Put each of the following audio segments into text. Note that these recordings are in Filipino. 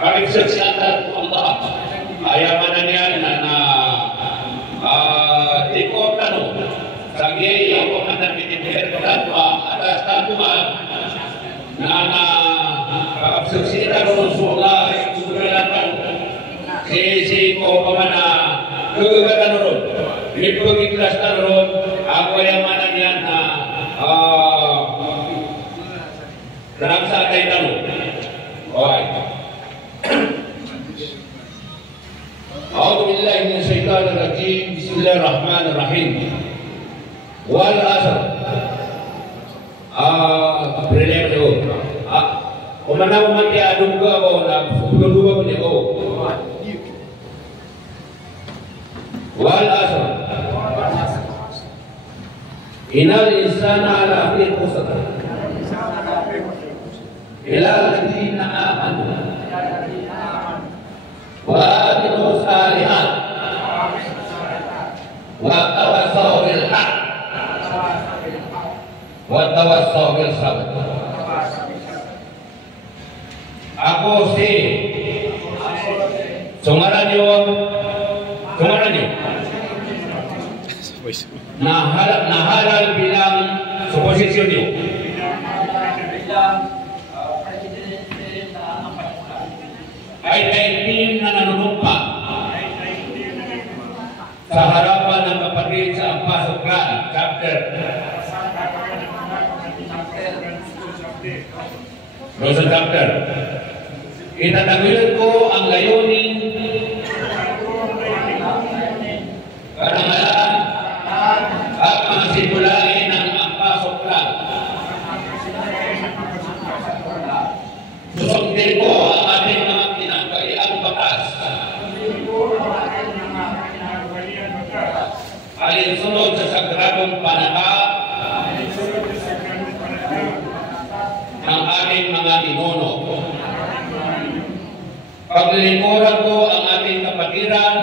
Pagsaksatan Allah ayaman niya na tikot sagay ako na pinipilitan pa atas tantuan na pagsaksatan ng suga sugalatan si ko pamana kegagalan ron ipagiklas na ron ako ayaman niya na Rangsakay tanong. Alright. A'udhu billahi minash shaitanir rajim. Bismillahirrahmanirrahim. Wal asr. Brilliant ho. Kumana umati adung ka ba na dua mo niya ko. Wal asr. Innal insana lafi khusr. إلى الذين آمنوا وعملوا الصالحات وتواصوا بالحق وتواصوا بالصبر. Ako si sungaran niyo nahalal bilang suposisyon niyo ay kaipin na nanunumpa sa harapan ng kapatid sa Ampasoklan chapter Rosa chapter. Itataguyod ko ang layunin karangalan at mga simulain ng Ampasoklan. Susundin ko ang ating mga alinsunod sa sagradong panahal ng ating mga ninuno. Paglilingkuran ko ang ating kapatiran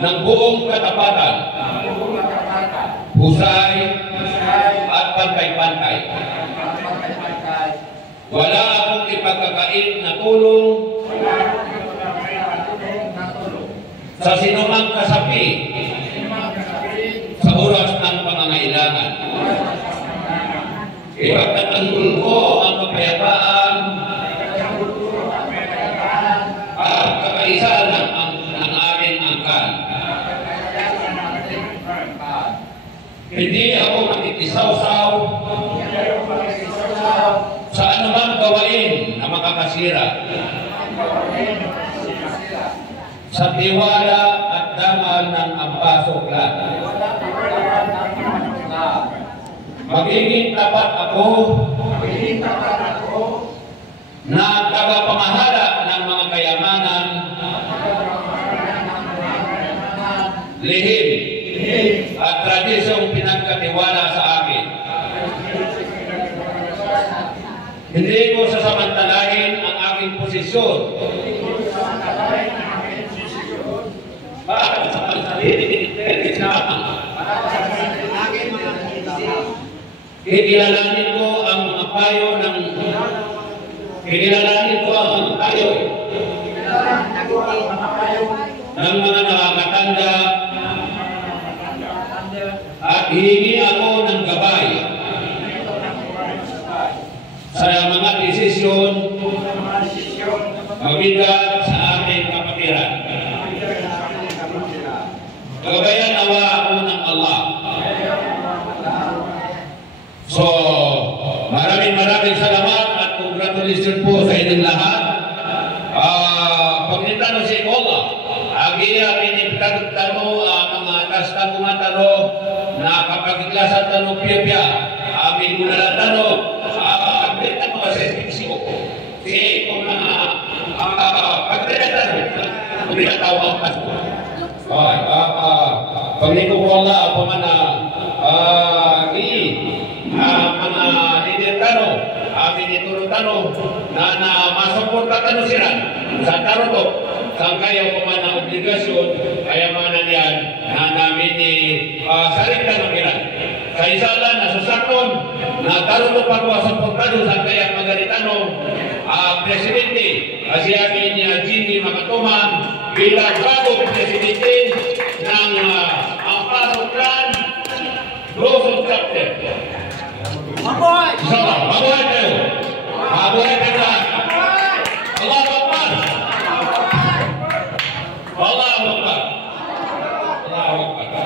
ng buong katapatan, husay at pantay-pantay. Wala akong ipagkakait na tulong sa sinumang kasapi sa oras ng pangangailangan. Ipagtatanggol ko ang kapayapaan at kakaisa ng aming angkan. Hindi ako makikisaw-saw sa anumang gawain na makakasira sa tiwala at dangal ng Ampasoklan. Magiging tapat ako na tagapamahala ng mga kayamanan, lihim at tradisyong pinagkatiwala sa akin. Hindi ko sasamantalahin ang aking posisyon para sa sarili Kilalanin ko ang mga payo ng mga nakakatanda at hihingi ako ng gabay sa mga desisyon mabigat sa ating kapatiran. Gabayan nawa ako ng Allah. So, maraming salamat at congratulations po sa inyong lahat. Pagkita si Allah, agiya pinipagtano mga kastang umatano na kapag-iklasan tanong piya-piya, amin ko na tanong, pagkita mo kasi fiksyo. Si kung pagkita tanong, pinatawag ka. Pagkita ko Allah, ako man mga leader tano, amin ituro tano, na masuporta tano sila sa taro to, sa kaya ko man ang obligasyon, kaya mga nandiyan na namin sarita ng ilan. Sa isa lang, nasusakon, nagkaroon pa ko sa pagkado sa kaya magaritano, Presidente, si amin ni Jimmy Makatuman bilang bagong Presidente ng Amparo Clan